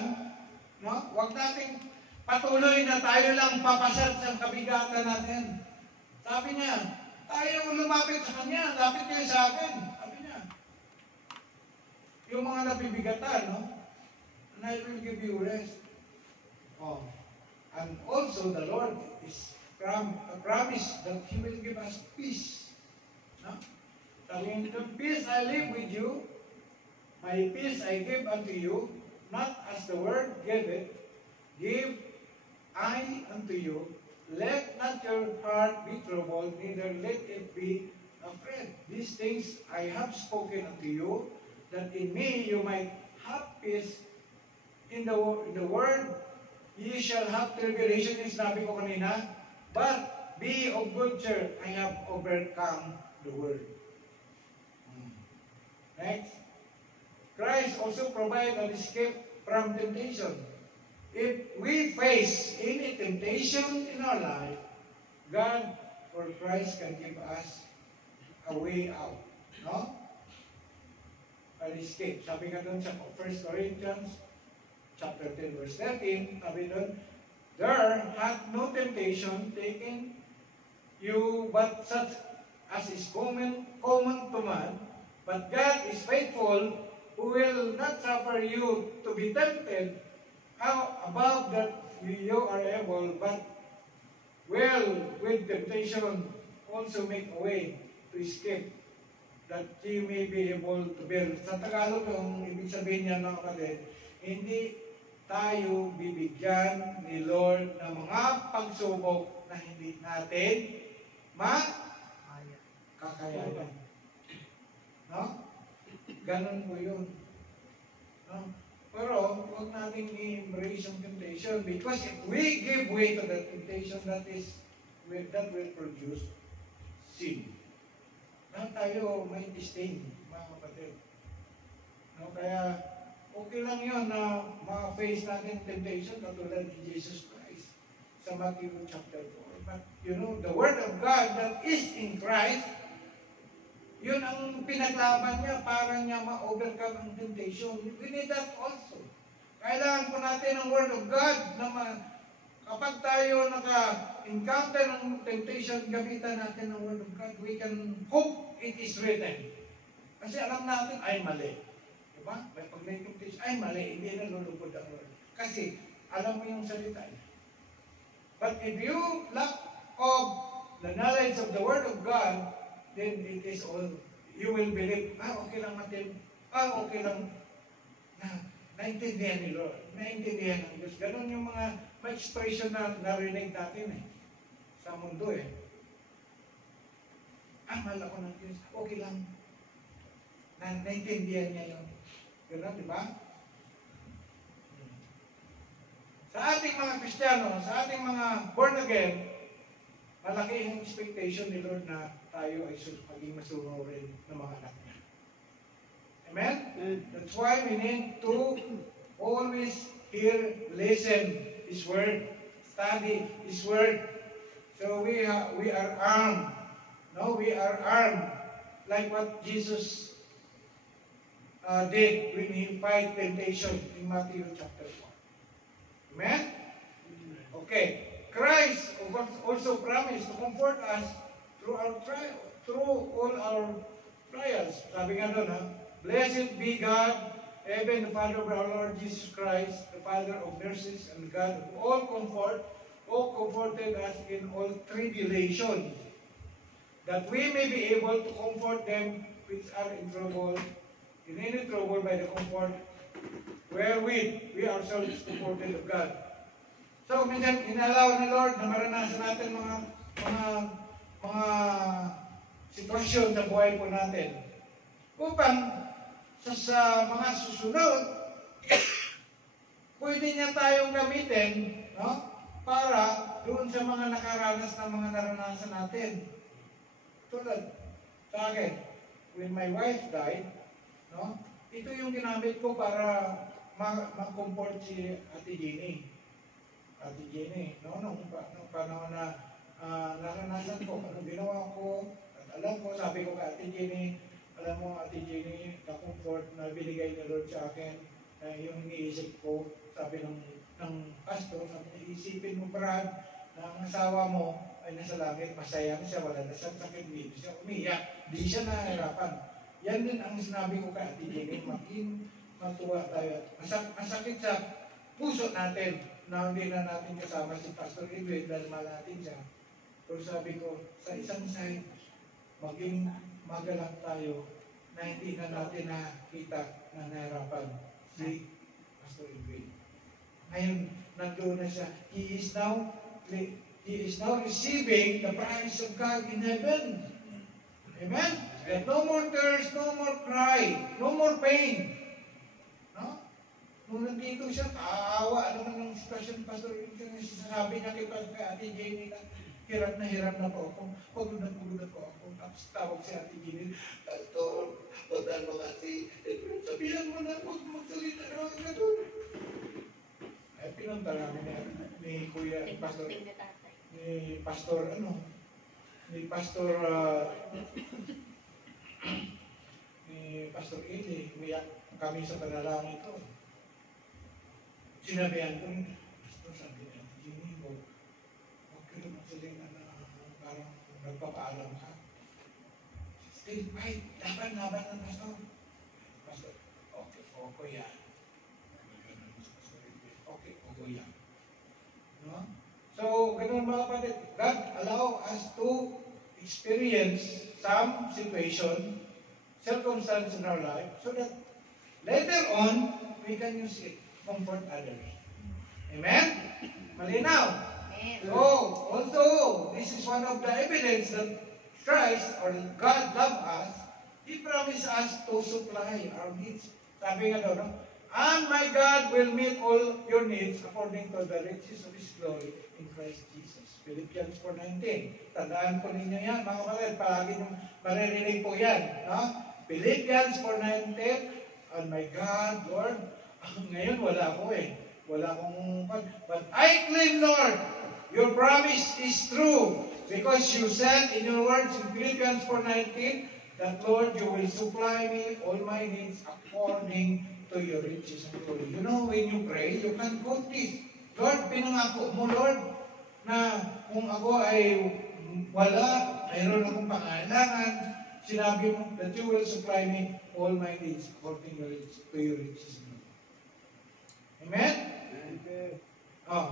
no? Huwag nating patuloy na tayo lang papasat sa kabigatan natin. Sabi niya, tayo lumapit sa Kanya, lapit kayo sa akin. Sabi niya, yung mga nabibigatan, no? And I will give you rest. Oh. And also the Lord is promised that He will give us peace. No? Sabi niya, peace I live with you, my peace I give unto you, not as the world gave it, give I unto you. Let not your heart be troubled, neither let it be afraid. These things I have spoken unto you, that in me you might have peace. In the world, ye shall have tribulation, yung sinabi ko kanina, but be of good cheer, I have overcome the world. Next. Christ also provides an escape from temptation. If we face any temptation in our life, God or Christ can give us a way out. No? An escape. Sabi nga doon sa 1 Corinthians chapter 10, verse 13, sabi doon, there hath no temptation taken you but such as is common to man, but God is faithful, who will not suffer you to be tempted above that you are able, but will with temptation also make a way to escape, that you may be able to bear. Sa Tagalog, ang ibig sabihin niya, mga kapatid, hindi tayo bibigyan ni Lord ng mga pagsubok na hindi natin kakayanan. No? Ganun po yun. No? Pero, huwag natin i-embrace ang temptation, because if we give way to the temptation, that will produce sin. Na tayo may disdain, mga kapatid. No? Kaya, okay lang yun na ma-face natin temptation katulad ni Jesus Christ sa Matthew chapter 4. But you know, the Word of God that is in Christ, yun ang pinaglaban niya para niya ma-overcome ang temptation. We need that also. Kailangan po natin ang Word of God na kapag tayo naka-encounter ng temptation, gamitan natin ang Word of God. We can hope it is written. Kasi alam natin, ay mali. Diba? Pag may temptation, ay mali, hindi na lulugod ang Word. Kasi alam mo yung salita niya. But if you lack of the knowledge of the Word of God, then it is all, you will believe, okay lang Matil, okay lang, naintindihan ni Lord, naintindihan ng Diyos. Ganon yung mga expression na narinig natin sa mundo mahal ako ng Diyos, okay lang, naintindihan niya yun. Ganon, di ba? Sa ating mga Kristiyano, sa ating mga born again, malaki yung expectation ni Lord na tayo ay maging masunurin ng mga anak niya. Amen? That's why we need to always hear, listen His Word, study His Word. So we are armed. No, we are armed like what Jesus did when He fight temptation in Matthew chapter 4. Amen? Okay. Christ also promised to comfort us through all our trials. Sabi nga doon, Blessed be God, even the Father of our Lord Jesus Christ, the Father of mercies and God of all comforted us in all tribulation, that we may be able to comfort them which are in any trouble by the comfort wherewith we ourselves comforted of God. So, minsan, inalaw ni Lord na maranasan natin mga sitwasyon sa buhay po natin. Upang sa mga susunod, pwede niya tayong gamitin, no? Para doon sa mga nakaranas ng mga naranasan natin. Tulad sa akin, when my wife died, no? Ito yung ginamit ko para ma-comfort si Ate Jenny. Ate Jenny, no? Nung panahon na naranasan ko, ano ginawa ko, at alam ko, sabi ko kay Ate Jenny, alam mo Ate Jenny, the comfort na binigay ni Lord sa akin, yung iniisip ko, sabi ng pastor, sabi niya, isipin mo Brad, na ang asawa mo ay nasa langit, masaya na siya, wala na siyang sakit, hindi siya umiyak, di siya nahirapan. Yan din ang sinabi ko kay Ate Jenny, maging matuwa tayo. Masakit sa puso natin, na hindi na natin kasama si Pastor Edwin dahil mahal natin siya. Pero sabi ko, sa isang side, maging magalang tayo na hindi na natin nakita na nahirapan si Pastor Edwin. Ngayon, nandoon na siya. He is now receiving the promise of God in heaven. Amen? And no more tears, no more cry, no more pain. No? Nung nandito siya, kaawa naman ng sitwasyon ni Pastor Edwin. Sabi niya kay Ate Jenny na hirap na po ako. Pagod na po ako. Tapos tawag si Ate Jenny, Pastor, pagdaan mo kasi, sabihan mo na, huwag magsalita na ako na doon. Ay, pinunta namin ni Kuya, ni Pastor Eli, umiyak kami sa panalangin ito. Sinabihan ko, Pastor, sabi niya, Jenny, huwag kayo magsalita na parang nagpapaalam ka. Still fight, laban ng Pastor. Pastor, okay yan. Okay yan. No? So, ganun mga kapatid, God allow us to experience some situation, circumstance in our life, so that later on, we can use it to comfort others. Amen? Malinaw? So, also, this is one of the evidence that Christ or God loves us. He promised us to supply our needs. Sabi nga doon, and my God will meet all your needs according to the riches of His glory in Christ Jesus. Philippians 4:19. Tandaan po ninyo yan, mga kapatid. Palagi nyo maririnig po yan. No? Philippians 4:19. And my God, Lord, Ngayon wala ako eh. Wala akong... But I claim, Lord, your promise is true because you said in your words in Philippians 4:19 that, Lord, you will supply me all my needs according to your riches and glory. You know, when you pray, you can quote this. Lord, pinangako mo, Lord, na kung ako ay wala, mayroon akong pangailangan, sinabi mo that you will supply me all my needs according to your riches and glory. Amen? Oh.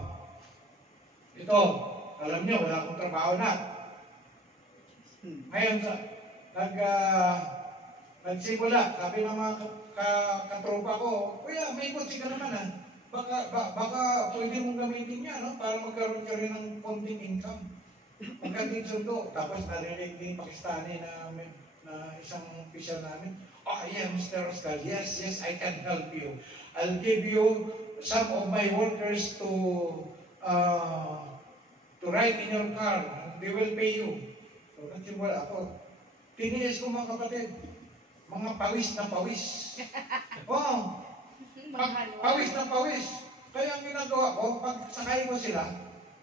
Ito, alam niyo, wala akong trabaho na. Ngayon, nagsimula, sabi ng mga katropa ko, kuya, may kotse ka naman ah. Baka pwede mong gamitin niya, no? Para magkaroon ka rin ng konting income. Magkating sundo. Tapos narinig din Pakistani na isang official namin, oh yeah, Mr. Oscar, yes, I can help you. I'll give you some of my workers to ride in your car. They will pay you. So, nagsimula ako. Tiniis ko mga kapatid, mga pawis na pawis. Oh, pawis na pawis. Kaya ang ginagawa ko, pag sakay ko sila,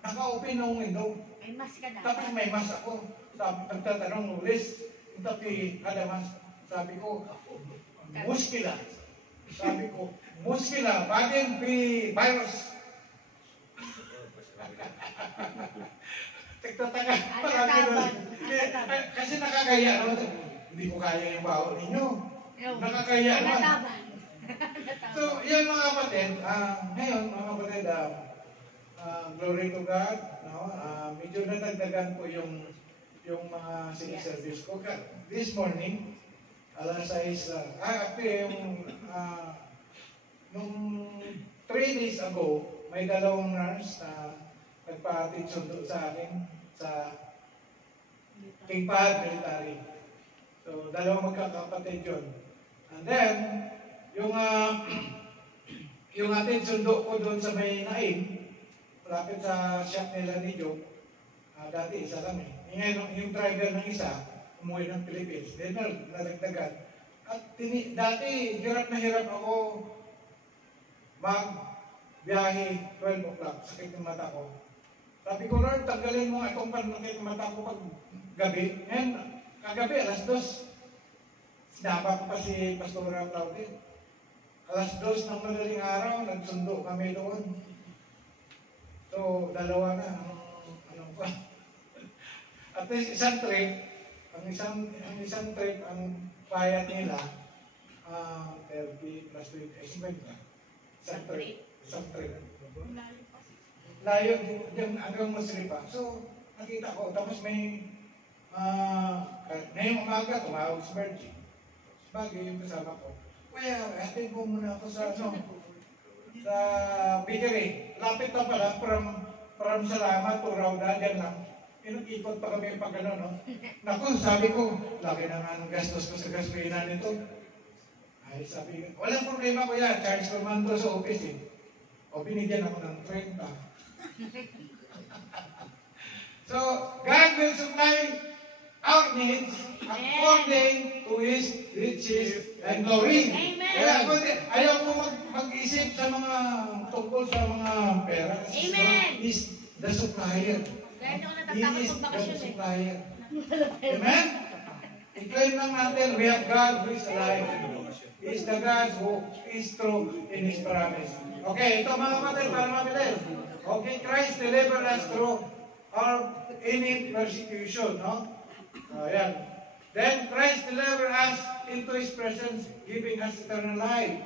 naka-open ng window. May mas ka na. Tapos may mas ako. Sabi, nagtatanong ulis. Tapi kada mas, sabi ko, muskila. Sabi ko, muskila, bagay virus. Tagtatanga. Kasi nakakaya naman. Hindi ko kaya yung baho ninyo. Nakakaya naman. So, yan mga kapatid, ngayon mga kapatid, glory to God, no? Medyo nadagdagan ko yung mga siniservice ko. This morning, alas 6, actually, nung 3 days ago, may dalawang nurse na nagpahatid sundo sa akin sa King Fahd Military. So, dalawang magkakapatid yun. And then, yung atin sundo ko doon sa may Naim, malapit sa shop nila ni Joe, dati isa lang eh. Ngayon, yung driver ng isa, umuwi ng Philippines. Then, nalagdagan. At dati, hirap na hirap ako mag-biyahe 12 o'clock. Sakit ng mata ko. Sabi ko, Lord, tanggalin mo itong panakit ng mata ko pag gabi. Ngayon, kagabi, alas 2. Sinapa ko pa si Pastora Claudine. Alas 2 ng madaling araw, nagsundo kami doon. So, dalawa na. Anong pa? At isang trip, ang isang trip, ang bayad nila, 30 plus 20, 50. Isang trip. Layo, yung hanggang Masripa. So, nakita ko, tapos may, ngayong umaga, tumawag si Virgin. Bagay yung kasama ko. Kaya, atin po muna ako sa, sa bakery. Lapit na pala, from Salamat to Rauda, dyan lang. Inukipot pa kami pag ano, no? Naku, sabi ko, laki na nga ng gastos ko sa gasolina nito. Ay, sabi ko, walang problema ko yan, charge ko man to sa office eh. O, binigyan ako ng 30. So, God will supply our needs according to His riches and glory. Amen. Kaya ayaw ko mag-isip sa mga tungkol sa mga pera. Amen. He is the supplier. Kaya ako He natatakot is sa the bakasyon eh. supplier. Amen? I-claim lang natin, we have God who is alive. He is the God who is true in His promise. Okay, ito mga kapatid, para mabilis. Okay, Christ deliver us through any persecution, no? Ayan. Then Christ deliver us into His presence, giving us eternal life.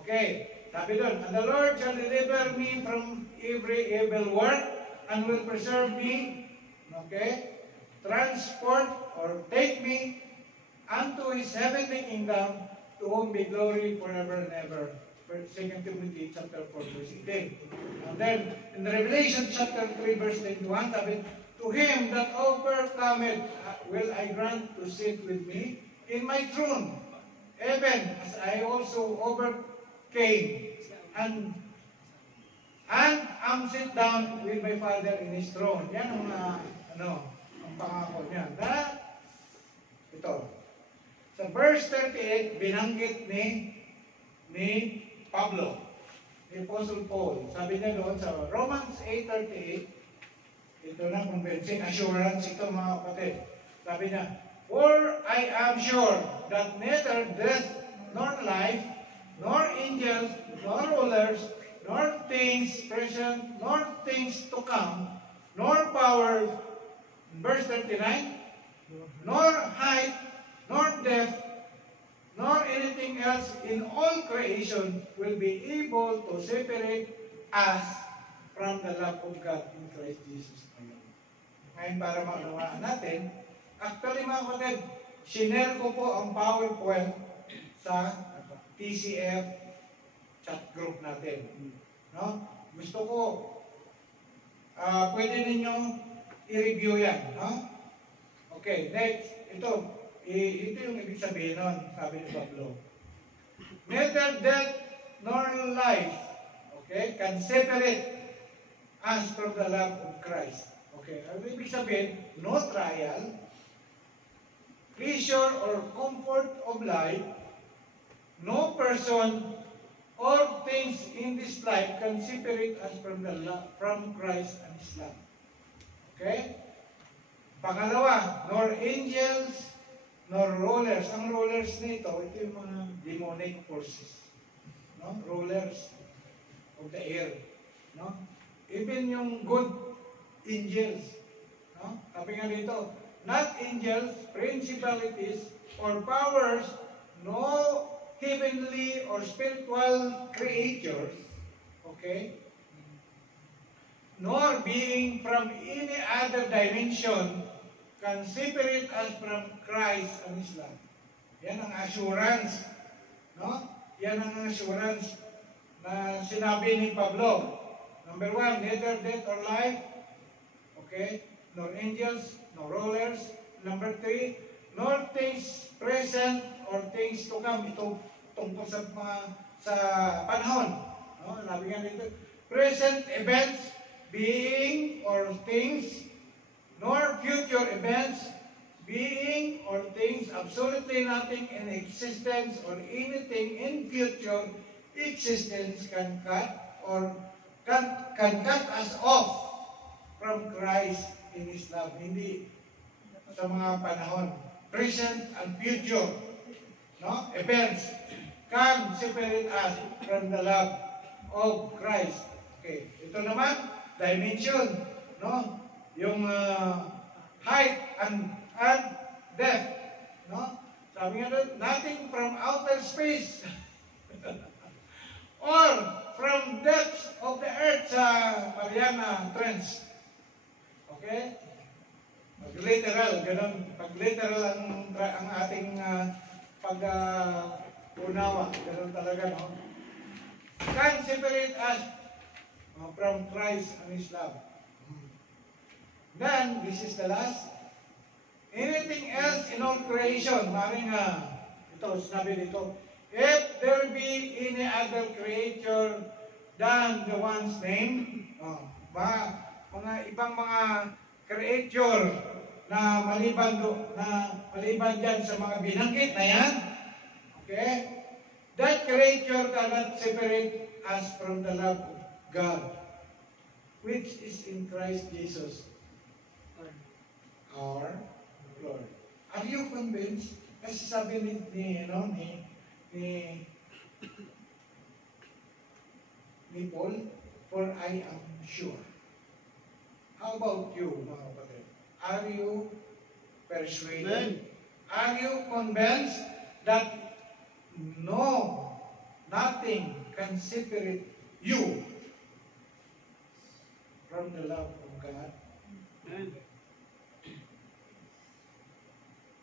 Okay, sabi doon, and the Lord shall deliver me from every evil work and will preserve me, okay, transport or take me unto His heavenly kingdom, to whom be glory forever and ever. 2 Timothy chapter 4 verse 18. And then in Revelation chapter 3 verse 21, sabi, to him that overcometh will I grant to sit with me in my throne, even as I also overcame and am sit down with my Father in His throne. Yan ang ang pangako niya. Ito. Sa verse 38, binanggit ni Pablo, ni Apostle Paul. Sabi niya doon sa Romans 8:38, ito na, convincing assurance ito mga kapatid. Sabi niya, for I am sure that neither death nor life, nor angels, nor rulers, nor things present, nor things to come, nor powers, verse 39, nor height, nor depth, nor anything else in all creation will be able to separate us from the love of God in Christ Jesus. Ngayon, para maunawaan natin, actually mga kapatid, sinare ko po ang PowerPoint sa TCF chat group natin. No? Gusto ko, pwede ninyo i-review yan. No? Okay, next. Ito yung ibig sabihin nun, sabi ni Pablo. Neither death nor life, okay, can separate us from the love of Christ. Okay, ang ibig sabihin, no trial, pleasure or comfort of life, no person or things in this life can separate us from the love, from Christ and His love. Okay? Pangalawa, nor angels, nor rulers. Ang rulers nito, ito yung mga demonic forces. No? Rulers of the air. No? Even yung good angels. No? Sabi nga dito, not angels, principalities, or powers, no heavenly or spiritual creatures, okay, nor being from any other dimension can separate us from Christ and His love. Yan ang assurance. No? Yan ang assurance na sinabi ni Pablo. Number 1, neither death or life, okay, nor angels, nor rulers. Number 3, nor things present or things to come. Ito tungkol sa panahon. No? Sabi nga dito, present events, being or things, nor future events, being or things, absolutely nothing in existence or anything in future existence can cut us off from Christ in His love. Hindi sa mga panahon, present and future, no, events can separate us from the love of Christ. Okay, ito naman dimension, no, yung height and depth, no. Sabi nga doon, nothing from outer space or from depths of the earth sa Mariana Trench. Okay? Pag literal, ganun. Pag literal ang ating pag-unawa, ganun talaga, no? Can separate us from Christ and His love. Then, this is the last. Anything else in all creation, maring ito, sinabi dito, if there be any other creature than the one's name, mga ibang mga creature na maliban dyan sa mga binanggit na yan, okay, that creature cannot separate us from the love of God, which is in Christ Jesus, our Lord. Are you convinced? Kasi sabi ni Paul, for I am sure. How about you, mga kapatid? Are you persuaded? Are you convinced that nothing can separate you from the love of God? Amen?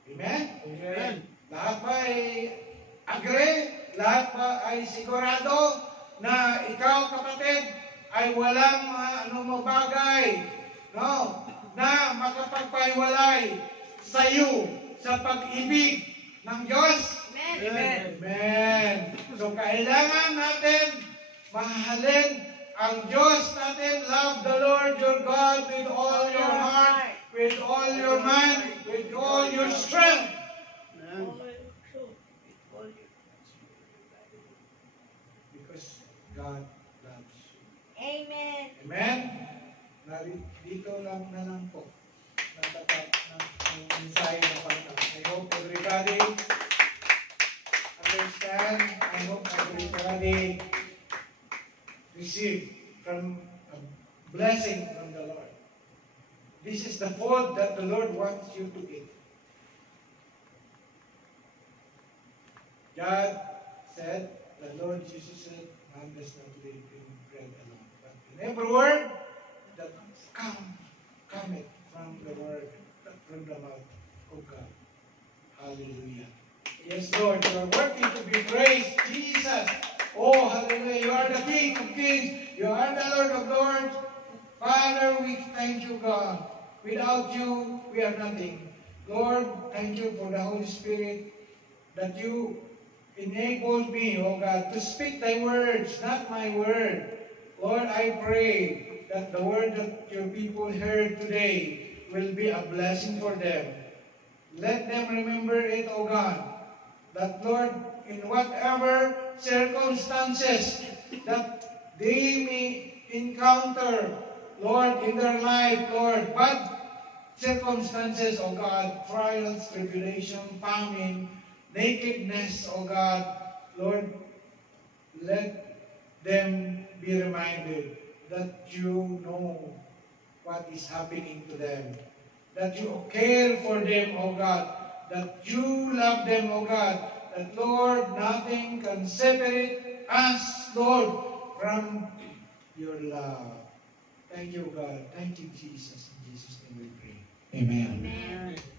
Amen? Amen. Lahat ba ay agree? Lahat ba ay sigurado na ikaw, kapatid, ay walang bagay, no, na makapagpahiwalay sa iyo sa pag-ibig ng Diyos? Amen. Amen. So, kailangan natin mahalin ang Diyos natin. Love the Lord your God with all your heart, with all your mind, with all your strength. Because lang na lang po. Natapat ng mensahe ng Panginoon. I hope everybody understand. I hope everybody receive from a blessing from the Lord. This is the food that the Lord wants you to eat. God said, the Lord Jesus said, man does not live in bread alone, but in every word that cometh from the word, from the mouth of God. Hallelujah. Yes, Lord, you are worthy to be praised, Jesus. Oh, hallelujah. You are the King of kings. You are the Lord of lords. Father, we thank you, God. Without you, we are nothing. Lord, thank you for the Holy Spirit that you enabled me, oh God, to speak thy words, not my word. Lord, I pray that the word that your people heard today will be a blessing for them. Let them remember it, oh God, that Lord, in whatever circumstances that they may encounter, Lord, in their life, Lord, bad circumstances, oh God, trials, tribulation, famine, nakedness, oh God, Lord, let them be reminded that you know what is happening to them, that you care for them, oh God, that you love them, oh God, that, Lord, nothing can separate us, Lord, from your love. Thank you, God. Thank you, Jesus. In Jesus' name we pray. Amen. Amen.